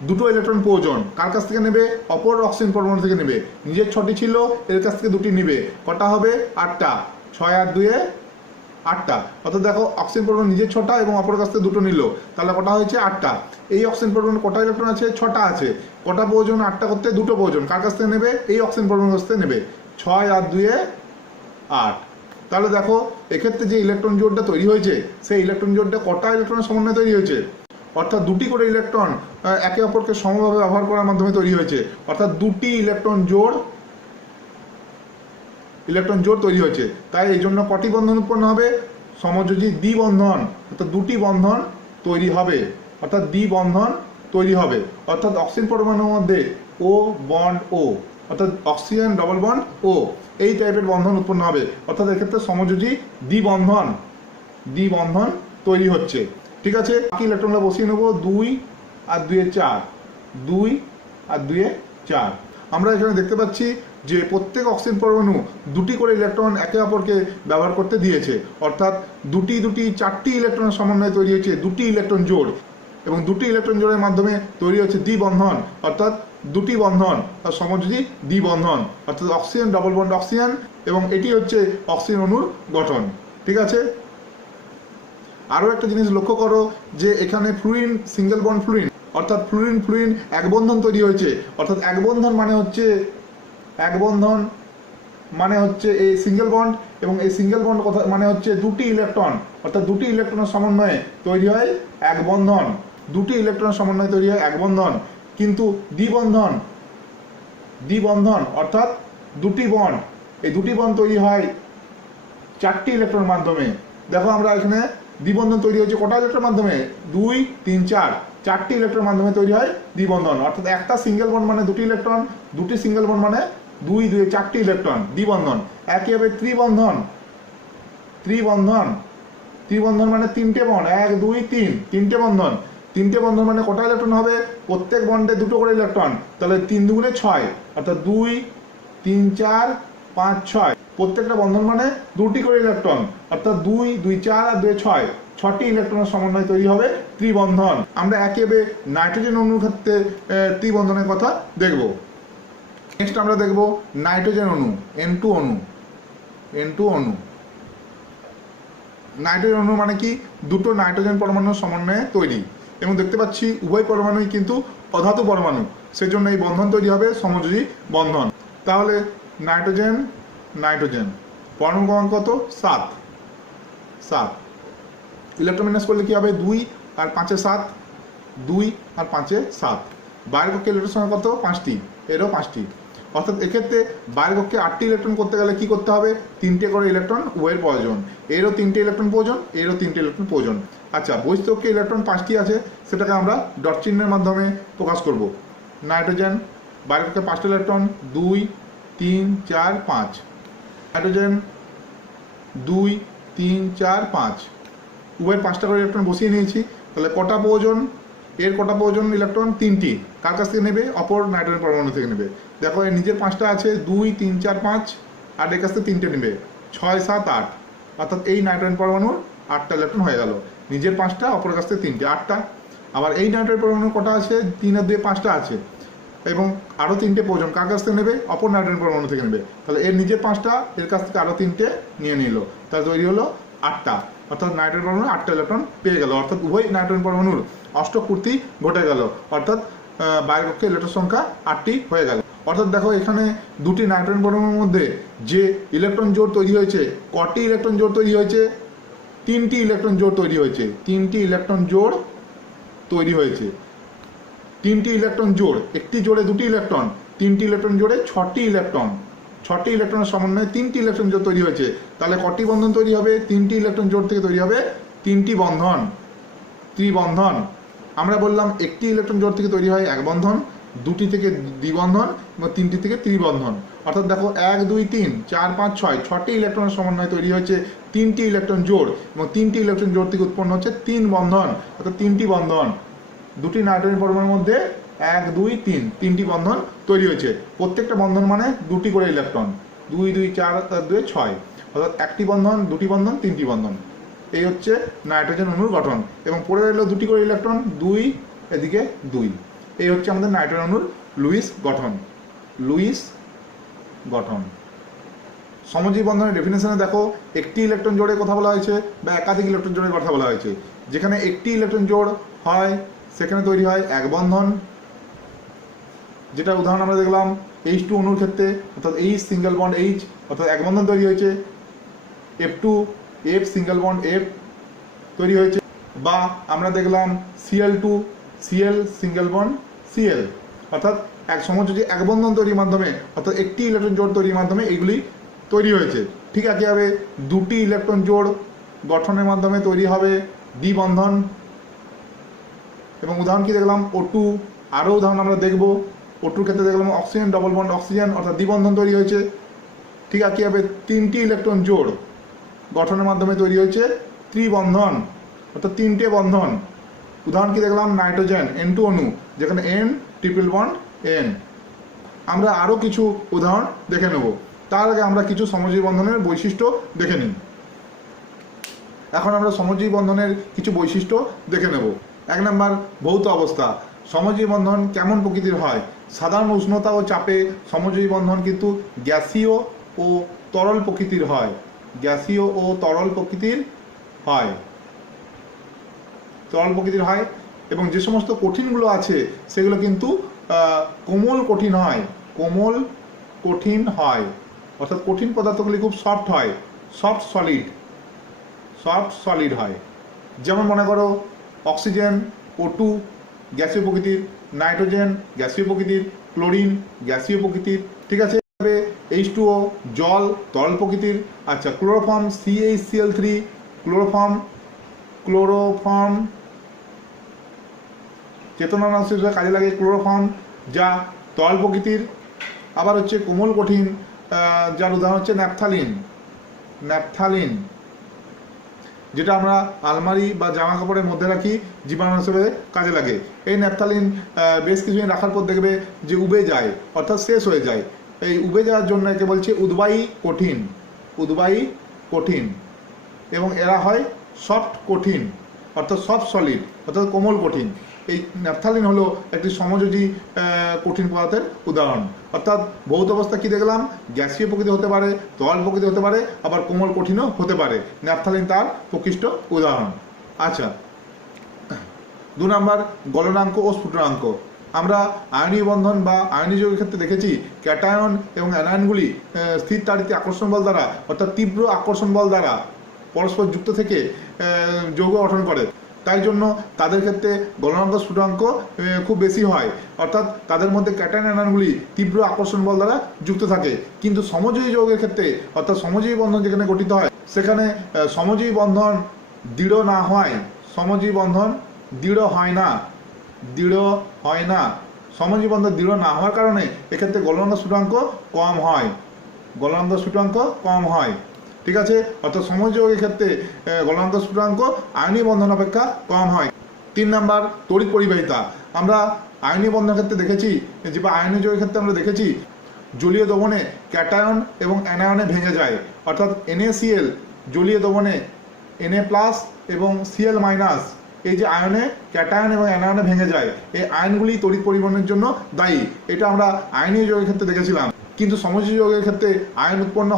দুটো ইলেকট্রন প্রয়োজন। কার কাছ থেকে নেবে? অপর অক্সিজেন পরমাণু থেকে নেবে। নিজের 6টি ছিল, এর কাছ থেকে 2টি নেবে। কটা হবে? 8টা, 6 আর 2 8টা। অর্থাৎ দেখো, অক্সিজেন পরমাণু নিজের 6টা এবং অপর কাছ থেকে 2টো নিল, তাহলে কটা হয়েছে? 8টা। এই অক্সিজেন পরমাণু কটা ইলেকট্রন আছে? 6টা আছে। কটা প্রয়োজন? 8টা করতে 2টো প্রয়োজন। কার কাছ থেকে নেবে? এই অক্সিজেন পরমাণুর কাছ থেকে নেবে। 6 আর 2 8। তাহলে দেখো, এক্ষেত্রে যে ইলেকট্রন জোড়টা তৈরি হয়েছে সেই ইলেকট্রন জোড়টা কটা ইলেকট্রনের সমন্বয়ে তৈরি হয়েছে? অর্থাৎ দুটি করে ইলেকট্রন একে অপরকে সমভাবে ব্যবহার করার মাধ্যমে তৈরি হয়েছে। অর্থাৎ দুটি ইলেকট্রন জোড় তৈরি হয়েছে। তাই এই জন্য কটি বন্ধন উৎপন্ন হবে? সমযোজী দ্বিবন্ধন, অর্থাৎ দুটি বন্ধন তৈরি হবে, অর্থাৎ দ্বিবন্ধন তৈরি হবে। অর্থাৎ অক্সিজেন পরমাণুর মধ্যে O বন্ড O, অর্থাৎ অক্সিজেন ডবল বন্ড O, এই টাইপের বন্ধন উৎপন্ন হবে। অর্থাৎ এক্ষেত্রে সমযোজী দ্বিবন্ধন তৈরি হচ্ছে। ঠিক আছে, বাকি ইলেকট্রনগুলো বসিয়ে নেব। 2 আর 2 4, 2 আর 2 4। আমরা এখানে দেখতে পাচ্ছি যে প্রত্যেক অক্সিজেন পরমাণু দুটি করে ইলেকট্রন একে অপরকে ব্যবহার করতে দিয়েছে। অর্থাৎ দুটি 4টি ইলেকট্রনের সমন্বয়ে তৈরি হয়েছে দুটি ইলেকট্রন জোড়, এবং দুটি ইলেকট্রন জোড়ের মাধ্যমে তৈরি হচ্ছে দ্বিবন্ধন, অর্থাৎ দুটি বন্ধন আর সমযোজী দ্বিবন্ধন, অর্থাৎ অক্সিজেন ডবল বন্ড অক্সিজেন, এবং এটি হচ্ছে অক্সিজেন অণুর গঠন। ঠিক আছে, আরও একটা জিনিস লক্ষ্য করো যে এখানে ফ্লুরিন সিঙ্গেল বন্ড ফ্লুরিন, অর্থাৎ ফ্লুরিন ফ্লুরিন এক বন্ধন তৈরি হয়েছে, অর্থাৎ এক বন্ধন মানে হচ্ছে এই সিঙ্গেল বন্ড, এবং এই সিঙ্গেল বন্ড কথা মানে হচ্ছে দুটি ইলেকট্রন, অর্থাৎ দুটি ইলেকট্রনের সমন্বয়ে তৈরি হয় এক বন্ধন, দুটি ইলেকট্রনের সমন্বয়ে তৈরি হয় এক বন্ধন। কিন্তু দ্বিবন্ধন অর্থাৎ দুটি বন্ড, এই দুটি বন্ড তৈরি হয় চারটি ইলেকট্রনের মাধ্যমে। দেখো আমরা এখানে দ্বিবন্ধন তৈরি হয়েছে কটা ইলেকট্রনের মাধ্যমে, 2 3 4, চারটি ইলেকট্রনের মাধ্যমে তৈরি হয় দ্বিবন্ধন, অর্থাৎ একটা সিঙ্গেল বন্ড মানে দুটি ইলেকট্রন, দুটি সিঙ্গেল বন্ড মানে 2 2 চারটি ইলেকট্রন, দ্বিবন্ধন। একইভাবে ত্রিবন্ধন মানে তিনটে বন্ড, 1 2 3, তিনটে বন্ধন। তিনটে বন্ধন মানে কটা ইলেকট্রন হবে, প্রত্যেক বন্ডে দুটো করে ইলেকট্রন, তাহলে 3 2 6, অর্থাৎ 2 3 4 5 6, প্রত্যেকটা বন্ধন মানে দুটি করে ইলেকট্রন, অর্থাৎ 2 2 4 আর 2 6, 6টি ইলেকট্রনের সমন্বয়ে তৈরি হবে ত্রিবন্ধন। আমরা একেবারে নাইট্রোজেন অণুর ক্ষেত্রে ত্রিবন্ধনের কথা দেখব। নেক্সট আমরা দেখব নাইট্রোজেন অণু, N2 অণু। নাইট্রোজেন অণু মানে কি, দুটো নাইট্রোজেন পরমাণুর সমন্বয়ে তৈরি, এবং দেখতে পাচ্ছি উভয় পরমাণুই কিন্তু অধাতু পরমাণু, সেজন্য এই বন্ধন তৈরি হবে সমযোজী বন্ধন। তাহলে নাইট্রোজেন পরমাণু ক্রমাঙ্ক কত, 7। ইলেকট্রোমিনাস করলে কি হবে, 2 আর 5 7, 2 আর 5 7। বাইরের কক্ষে ইলেকট্রন সংখ্যা কত, 5টি, এরও 5টি, অর্থাৎ এক্ষেত্রে বাইরের কক্ষে 8টি ইলেকট্রন করতে গেলে কি করতে হবে, 3টে করে ইলেকট্রন উভয়ের প্রয়োজন, এরও 3টে ইলেকট্রন প্রয়োজন, এরও 3টে ইলেকট্রন প্রয়োজন। আচ্ছা, বহিস্থ কক্ষে ইলেকট্রন 5টি আছে, সেটাকে আমরা ডট চিহ্নের মাধ্যমে প্রকাশ করব। নাইট্রোজেন বাইরের কক্ষে 5টা ইলেকট্রন, 2 3 4 5, নাইট্রোজেন 2 3 4 5, উভয়ের 5টা করে ইলেকট্রন বসিয়ে নিয়েছি। তাহলে কটা প্রয়োজন, এর কটা প্রয়োজন ইলেকট্রন, 3টি। কার কাছ থেকে নেবে, অপর নাইট্রোজেন পরমাণু থেকে নেবে। দেখো এর নিজের 5টা আছে, 2 3 4 5, আর এর কাছ থেকে 3টে নেবে, 6 7 8, অর্থাৎ এই নাইট্রোজেন পরমাণুর 8টা ইলেকট্রন হয়ে গেল, নিজের 5টা, অপরের কাছ থেকে 3টে, 8টা। আবার এই নাইট্রোজেন পরমাণুর কটা আছে, 3 আর 2 5টা আছে, এবং আরও 3টে প্রয়োজন, কার কাছ থেকে নেবে, অপর নাইট্রোজেন পরমাণু থেকে নেবে। তাহলে এর নিজের 5টা, এর কাছ থেকে আরও 3টে নিয়ে নিল, তাহলে তৈরি হলো 8টা, অর্থাৎ নাইট্রোজেন পরমাণু 8টা ইলেকট্রন পেয়ে গেল, অর্থাৎ উভয় নাইট্রোজেন পরমাণুর অষ্টপূর্তি ঘটে গেল, অর্থাৎ বাইরের কক্ষে ইলেকট্রন সংখ্যা 8টি হয়ে গেল। অর্থাৎ দেখো এখানে দুটি নাইট্রোজেন পরমাণুর মধ্যে যে ইলেকট্রন জোড় তৈরি হয়েছে, কটি ইলেকট্রন জোড় তৈরি হয়েছে, 3টি ইলেকট্রন জোড় তৈরি হয়েছে, 3টি ইলেকট্রন জোড় তৈরি হয়েছে। 3টি ইলেকট্রন জোড়, একটি জোড়ে 2টি ইলেকট্রন, 3টি ইলেকট্রন জোড়ে 6টি ইলেকট্রন, 6টি ইলেকট্রনের সমন্বয়ে 3টি ইলেকট্রন জোড় তৈরি হয়েছে। তাহলে কটি বন্ধন তৈরি হবে, 3টি ইলেকট্রন জোড় থেকে তৈরি হবে 3টি বন্ধন, ত্রিবন্ধন। আমরা বললাম একটি ইলেকট্রন জোড় থেকে তৈরি হয় এক বন্ধন, 2টি থেকে দ্বিবন্ধন, এবং 3টি থেকে ত্রিবন্ধন। অর্থাৎ দেখো 1 2 3 4 5 6, 6টি ইলেকট্রনের সমন্বয়ে তৈরি হয়েছে 3টি ইলেকট্রন জোড়, এবং 3টি ইলেকট্রন জোড় থেকে উৎপন্ন হচ্ছে 3 বন্ধন, অর্থাৎ 3টি বন্ধন। দুটি নাইট্রোজেন পরমাণুর মধ্যে 1 2 3, 3টি বন্ধন তৈরি হয়েছে। প্রত্যেকটা বন্ধন মানে দুটি করে ইলেকট্রন, 2 2 4 আর 2 6, অর্থাৎ একটি বন্ধন, দুটি বন্ধন, 3টি বন্ধন। এই হচ্ছে নাইট্রোজেন অণুর গঠন, এবং পড়ে রইল দুটি করে ইলেকট্রন, 2 এদিকে 2। এই হচ্ছে আমাদের নাইট্রোজেন অণুর লুইস গঠন। সমযোজী বন্ধনের ডেফিনেশনে দেখো একটি ইলেকট্রন জোড়ের কথা বলা হয়েছে বা একাধিক ইলেকট্রন জোড়ের কথা বলা হয়েছে। যেখানে একটি ইলেকট্রন জোড় হয় সেখানে তৈরি হয় এক বন্ধন, যেটা উদাহরণ আমরা দেখলাম H2 অণুর ক্ষেত্রে, অর্থাৎ H সিঙ্গেল বন্ড H, অর্থাৎ এক বন্ধন তৈরি হয়েছে। F2 F single bond F তৈরি হয়েছে। বা আমরা দেখলাম Cl2 Cl single bond Cl, অর্থাৎ এক সমযোজী এক বন্ধন তৈরির মাধ্যমে, অর্থাৎ একটি ইলেকট্রন জোড় তৈরির মাধ্যমে এগুলি তৈরি হয়েছে। ঠিক একইভাবে দুটি ইলেকট্রন জোড় গঠনের মাধ্যমে তৈরি হবে দ্বিবন্ধন। এবং উদাহরণ কি দেখলাম, O2, আরও উদাহরণ আমরা দেখব। O2 ক্ষেত্রে দেখলাম অক্সিজেন ডবল বন্ড অক্সিজেন, অর্থাৎ দ্বিবন্ধন তৈরি হয়েছে। ঠিক একইভাবে 3টি ইলেকট্রন জোড় গঠনের মাধ্যমে তৈরি হয়েছে ত্রিবন্ধন, অর্থাৎ 3টে বন্ধন। উদাহরণ কি দেখলাম, নাইট্রোজেন N2 অণু, যেখানে N ট্রিপল বন্ড N। আমরা আরও কিছু উদাহরণ দেখে নেব, তার আগে আমরা কিছু সমযোজী বন্ধনের বৈশিষ্ট্য দেখে নিই। এখন আমরা সমযোজী বন্ধনের কিছু বৈশিষ্ট্য দেখে নেব। 1 নম্বর, ভৌত অবস্থা। সমযোজী বন্ধন কেমন প্রকৃতির হয়, সাধারণ উষ্ণতা ও চাপে সমযোজী বন্ধন কিন্তু গ্যাসীয় ও তরল প্রকৃতির হয়, গ্যাসীয় ও তরল প্রকৃতির হয়, তরল প্রকৃতির হয়। এবং যে সমস্ত কঠিনগুলো আছে সেগুলো কিন্তু কোমল কঠিন হয়, কোমল কঠিন হয়, অর্থাৎ কঠিন পদার্থগুলি খুব সফট হয়, সফট সলিড হয়। যেমন মনে করো অক্সিজেন O2 গ্যাসীয় প্রকৃতির, নাইট্রোজেন গ্যাসীয় প্রকৃতির, ক্লোরিন গ্যাসীয় প্রকৃতির, ঠিক আছে। H2O জল তরল প্রকৃতির। আচ্ছা, ক্লোরোফর্ম CaCl3 ক্লোরোফর্ম চেতনানাশ হিসেবে কাজে লাগে ক্লোরোফর্ম, যা তরল প্রকৃতির। আবার হচ্ছে কোমল কঠিন, যার উদাহরণ হচ্ছে ন্যাপথালিন, যেটা আমরা আলমারি বা জামা কাপড়ের মধ্যে রাখি, জীবাণু হিসেবে কাজে লাগে। এই ন্যাপথালিন বেশ কিছুদিন রাখার পর দেখবে যে উবে যায়, অর্থাৎ শেষ হয়ে যায়। এই উবে যাওয়ার জন্য একে বলছে উদ্বায়ী কঠিন, এবং এরা হয় সফট কঠিন, অর্থাৎ সফট সলিড, অর্থাৎ কোমল কঠিন। এই ন্যাপথালিন হলো একটি সমযোজী কঠিন পদার্থের উদাহরণ। অর্থাৎ ভৌত অবস্থা কি দেখলাম, গ্যাসীয় প্রকৃতি হতে পারে, তরল প্রকৃতি হতে পারে, আবার কোমল কঠিনও হতে পারে। ন্যাপথালিন তার প্রকৃষ্ট উদাহরণ। আচ্ছা, 2 নম্বর গলনাঙ্ক ও স্ফুটনাঙ্ক। আমরা আয়নীয় বন্ধন বা আয়নীয় যৌগের ক্ষেত্রে দেখেছি ক্যাটায়ন এবং অ্যানায়নগুলি স্থির তাড়িত আকর্ষণ বল দ্বারা, অর্থাৎ তীব্র আকর্ষণ বল দ্বারা পরস্পর যুক্ত থেকে যৌগ গঠন করে। তাই জন্য তাদের ক্ষেত্রে গলনাঙ্ক স্ফুটনাঙ্ক খুব বেশি হয়, অর্থাৎ তাদের মধ্যে ক্যাটায়ন অ্যানায়নগুলি তীব্র আকর্ষণ বল দ্বারা যুক্ত থাকে। কিন্তু সমযোজী যৌগের ক্ষেত্রে, অর্থাৎ সমযোজী বন্ধন যেখানে গঠিত হয়, সেখানে সমযোজী বন্ধন দৃঢ় না হয়, সমযোজী বন্ধন দৃঢ় হয় না। সমযোজী বন্ধন দৃঢ় না হওয়ার কারণে এক্ষেত্রে গলনাঙ্ক স্ফুটনাঙ্ক কম হয়, ঠিক আছে। অর্থাৎ সমযোজী যৌগের ক্ষেত্রে গলনাঙ্ক স্ফুটনাঙ্ক আয়নীয় বন্ধন অপেক্ষা কম হয়। 3 নম্বর তড়িৎ পরিবাহিতা। আমরা আয়নীয় বন্ধনের ক্ষেত্রে দেখেছি, যে বা আয়নীয় যৌগের ক্ষেত্রে আমরা দেখেছি জলীয় দ্রবণে ক্যাটায়ন এবং অ্যানায়নে ভেঙে যায়, অর্থাৎ NaCl জলীয় দ্রবণে Na+ এবং Cl-, এই যে আয়নে ক্যাটায়ন এবং অ্যানায়নে ভেঙে যায়, এই আয়নগুলি তড়িৎ পরিবহনের জন্য দায়ী। এটা আমরা আয়নীয় যৌগের ক্ষেত্রে দেখেছিলাম। কিন্তু সমযোজী যৌগের ক্ষেত্রে আয়ন উৎপন্ন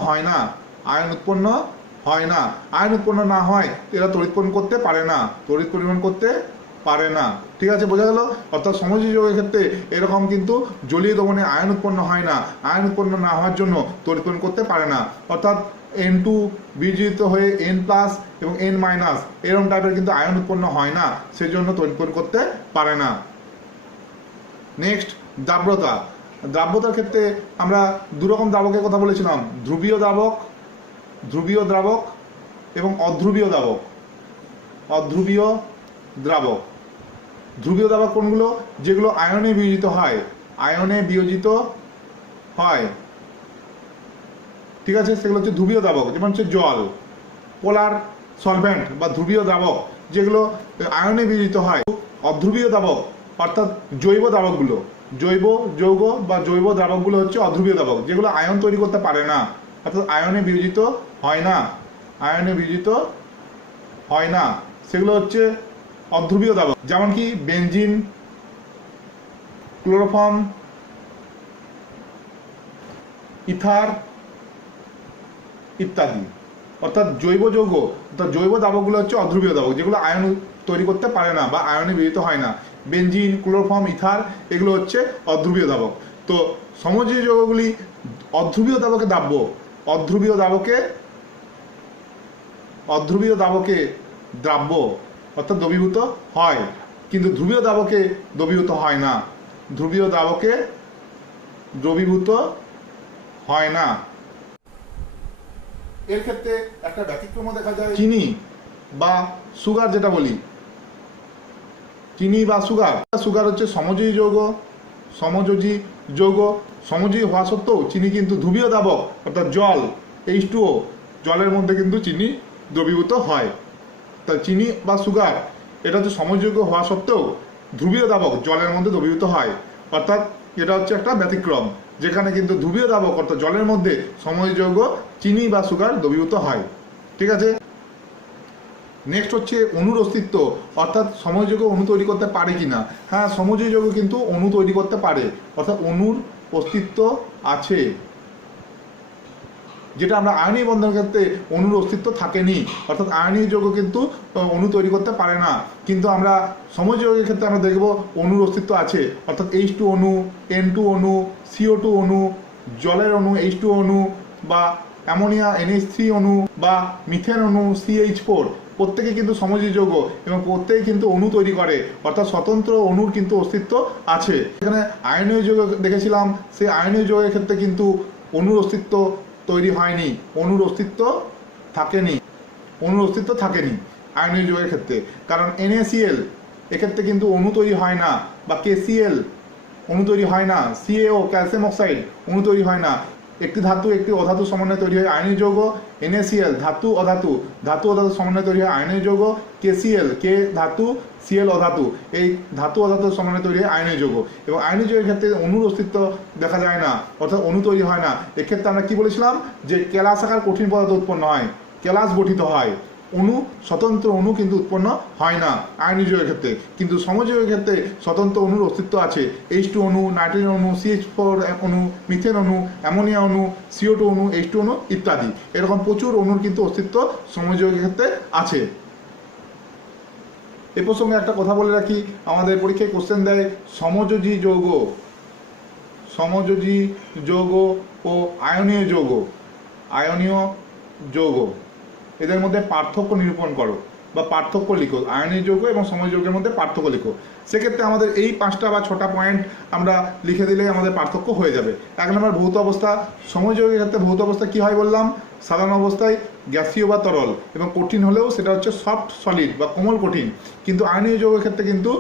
না হয় এরা তড়িৎ পরিবহন করতে পারে না, ঠিক আছে, বোঝা গেল। অর্থাৎ সমযোজী যৌগের ক্ষেত্রে এরকম কিন্তু জলীয় দ্রবণে আয়ন উৎপন্ন হয় না, আয়ন উৎপন্ন না হওয়ার জন্য তড়িৎ পরিবহন করতে পারে না। অর্থাৎ N2 বিয়োজিত হয়ে N+ এবং N- এরকম টাইপের কিন্তু আয়ন উৎপন্ন হয় না, সেজন্য তড়িৎ পরিবহন করতে পারে না। নেক্সট, দ্রাব্যতার ক্ষেত্রে আমরা 2 রকম দ্রাবকের কথা বলেছিলাম, ধ্রুবীয় দ্রাবক এবং অধ্রুবীয় দ্রাবক। ধ্রুবীয় দ্রাবক কোনগুলো? যেগুলো আয়নে বিয়োজিত হয়, ঠিক আছে, সেগুলো হচ্ছে ধ্রুবীয় দ্রাবক। যেমন হচ্ছে জল, পোলার সলভেন্ট বা ধ্রুবীয় দ্রাবক, যেগুলো আয়নে বিয়োজিত হয়। অধ্রুবীয় দ্রাবক অর্থাৎ জৈব দ্রাবকগুলো, জৈব যৌগ বা জৈব দ্রাবকগুলো হচ্ছে অধ্রুবীয় দ্রাবক, যেগুলো আয়ন তৈরি করতে পারে না, অর্থাৎ আয়নে বিয়োজিত হয় না, সেগুলো হচ্ছে অধ্রুবীয় দ্রাবক। যেমন কি বেনজিন, ক্লোরোফর্ম, ইথার ইত্যাদি। অর্থাৎ জৈব যৌগ অর্থাৎ জৈব দ্রাবকগুলো হচ্ছে অধ্রুবীয় দ্রাবক, যেগুলো আয়ন তৈরি করতে পারে না বা আয়নে বিয়োজিত হয় না। বেনজিন, ক্লোরোফর্ম, ইথার এগুলো হচ্ছে অধ্রুবীয় দ্রাবক। তো সমযোজী যৌগগুলি অধ্রুবীয় দ্রাবকে দ্রাব্য অর্থাৎ দ্রবীভূত হয়, কিন্তু ধ্রুবীয় দ্রাবকে দ্রবীভূত হয় না। এর ক্ষেত্রে একটা ব্যতিক্রম দেখা যায়, চিনি বা সুগার, যেটা বলি চিনি বা সুগার হচ্ছে সমযোজী যৌগ, সমযোজী হওয়া সত্ত্বেও চিনি কিন্তু ধ্রুবীয় দ্রাবক, অর্থাৎ জল H2O, জলের মধ্যে কিন্তু চিনি দ্রবীভূত হয়। তাই চিনি বা সুগার এটা হচ্ছে সমযোজী হওয়া সত্ত্বেও ধ্রুবীয় দ্রাবক, জলের মধ্যে দ্রবীভূত হয়। অর্থাৎ এটা হচ্ছে একটা ব্যতিক্রম, যেখানে কিন্তু ধ্রুবীয় দ্রাবক অর্থাৎ জলের মধ্যে সমযোজী যৌগ চিনি বা সুগার দ্রবীভূত হয়, ঠিক আছে। নেক্সট হচ্ছে অণুর অস্তিত্ব, অর্থাৎ সমযোজী অণু তৈরি করতে পারে কি না। হ্যাঁ, সমযোজী যৌগ কিন্তু অণু তৈরি করতে পারে, অর্থাৎ অণুর অস্তিত্ব আছে, যেটা আমরা আয়নীয় বন্ধনের ক্ষেত্রে অণুর অস্তিত্ব থাকেনি, অর্থাৎ আয়নীয় যৌগ কিন্তু অণু তৈরি করতে পারে না। কিন্তু আমরা সমযোজীর ক্ষেত্রে আমরা দেখব অণুর অস্তিত্ব আছে, অর্থাৎ H2 অণু, N2 অণু, CO2 অণু, জলের অণু H2 অণু, বা অ্যামোনিয়া NH3 অণু, বা মিথেন অণু CH4, প্রত্যেকে কিন্তু সমযোজী যৌগ এবং প্রত্যেকে কিন্তু অণু তৈরি করে, অর্থাৎ স্বতন্ত্র অণুর কিন্তু অস্তিত্ব আছে। এখানে আয়নীয় যৌগ দেখেছিলাম, সেই আয়নীয় যৌগের ক্ষেত্রে কিন্তু অণুর অস্তিত্ব তৈরি হয়নি, অণুর অস্তিত্ব থাকেনি, অণুর অস্তিত্ব থাকেনি আয়নীয় যৌগের ক্ষেত্রে। কারণ NaCl এক্ষেত্রে কিন্তু অণু তৈরি হয় না, বা KCl অণু তৈরি হয় না, CaO ক্যালসিয়াম অক্সাইড অণু তৈরি হয় না। একটি ধাতু একটি অধাতু সমন্বয়ে তৈরি হয় আয়নীয় যৌগ। NaCl ধাতু অধাতু, ধাতু অধাতু সমন্বয়ে তৈরি হয় আয়নীয় যৌগ। KCl কে ধাতু, Cl অধাতু, এই ধাতু অধাতু সমন্বয়ে তৈরি হয় আয়নীয় যৌগ। এবং আয়নীয় যৌগের ক্ষেত্রে অণুর অস্তিত্ব দেখা যায় না, অর্থাৎ অণু তৈরি হয় না। এক্ষেত্রে আমরা কি বলেছিলাম, যে কেলাসাকার কঠিন পদার্থ উৎপন্ন হয়, কেলাস গঠিত হয়, অণু স্বতন্ত্র অণু কিন্তু উৎপন্ন হয় না আয়নীয় যৌগের ক্ষেত্রে। কিন্তু সমযোজীর ক্ষেত্রে স্বতন্ত্র অণুর অস্তিত্ব আছে, H2 অণু, নাইট্রোজেন অণু, CH4 অণু, মিথেন অণু, অ্যামোনিয়া অণু, CO2 অণু, H2 অণু ইত্যাদি। এরকম প্রচুর অণুর কিন্তু অস্তিত্ব সমযোজীর ক্ষেত্রে আছে। এ প্রসঙ্গে একটা কথা বলে রাখি, আমাদের পরীক্ষায় কোশ্চেন দেয় সমযোজী যৌগ, সমযোজী যৌগ ও আয়নীয় যৌগ, আয়নীয় যৌগ এদের মধ্যে পার্থক্য নিরূপণ করো, বা পার্থক্য লিখো, আয়নীয় যৌগ এবং সমযোজী যৌগের মধ্যে পার্থক্য লিখো। সেক্ষেত্রে আমাদের এই 5টা বা 6টা পয়েন্ট আমরা লিখে দিলেই আমাদের পার্থক্য হয়ে যাবে। 1 নম্বর ভৌত অবস্থা, সমযোজীর ক্ষেত্রে ভৌত অবস্থা কি হয় বললাম, সাধারণ অবস্থায় গ্যাসীয় বা তরল, এবং কঠিন হলেও সেটা হচ্ছে সফট সলিড বা কোমল কঠিন। কিন্তু আয়নীয় যৌগের ক্ষেত্রে কিন্তু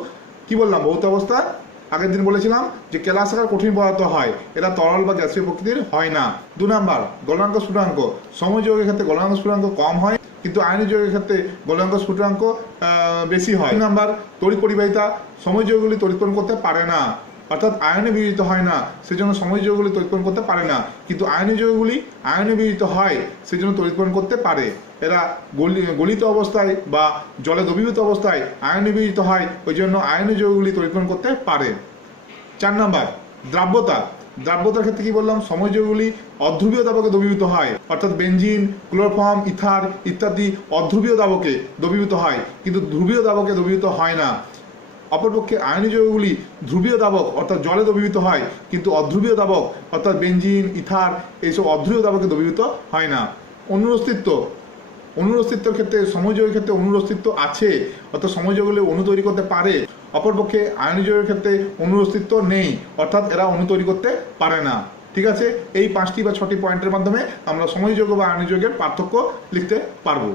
কি বললাম, ভৌত অবস্থা আগের দিন বলেছিলাম যে কেলাসাকার কঠিন পদার্থ হয়, এটা তরল বা গ্যাসীয় প্রকৃতির হয় না। 2 নম্বর গলনাঙ্ক স্ফুটনাঙ্ক, সমযোজীর ক্ষেত্রে গলনাঙ্ক স্ফুটনাঙ্ক কম হয়, কিন্তু আয়নীয় যৌগের ক্ষেত্রে গলনাঙ্ক স্ফুটনাঙ্ক বেশি হয়। 3 নম্বর তড়িৎ পরিবাহিতা, সমযোজীগুলি তড়িৎকরণ করতে পারে না, অর্থাৎ আয়নে বিয়োজিত হয় না, সেজন্য সমযোজী যৌগগুলি তড়িৎকরণ করতে পারে না। কিন্তু আয়নীয় যৌগগুলি আয়নে বিয়োজিত হয়, সেজন্য তড়িৎকরণ করতে পারে। এরা গলিত অবস্থায় বা জলে দ্রবীভূত অবস্থায় আয়নে বিয়োজিত হয়, ওই জন্য আয়নীয় যৌগগুলি তড়িৎকরণ করতে পারে। 4 নম্বর দ্রাব্যতা, দ্রাব্যতার ক্ষেত্রে কি বললাম, সমযোজীগুলি অধ্রুবীয় দাবকে দ্রবীভূত হয়, অর্থাৎ বেনজিন, ক্লোরোফর্ম, ইথার ইত্যাদি অধ্রুবীয় দাবকে দ্রবীভূত হয়, কিন্তু ধ্রুবীয় দাবকে দ্রবীভূত হয় না। অপরপক্ষে আয়নীয় যৌগগুলি ধ্রুবীয় দাবক অর্থাৎ জলে দ্রবীভূত হয়, কিন্তু অধ্রুবীয় দাবক অর্থাৎ বেনজিন, ইথার এইসব অধ্রুবীয় দাবকে দ্রবীভূত হয় না। অণুর অস্তিত্ব, অণুর অস্তিত্বের ক্ষেত্রে সমযোজীর ক্ষেত্রে অণুর অস্তিত্ব আছে, অর্থাৎ সমযোজীগুলি অণু তৈরি করতে পারে। অপরপক্ষে আয়নীয় যৌগের ক্ষেত্রে অণুর অস্তিত্ব নেই, অর্থাৎ এরা অণু তৈরি করতে পারে না। ঠিক আছে, এই 5টি বা 6টি পয়েন্টের মাধ্যমে আমরা সমযোজী যৌগ বা আয়নীয় যৌগের পার্থক্য লিখতে পারবো।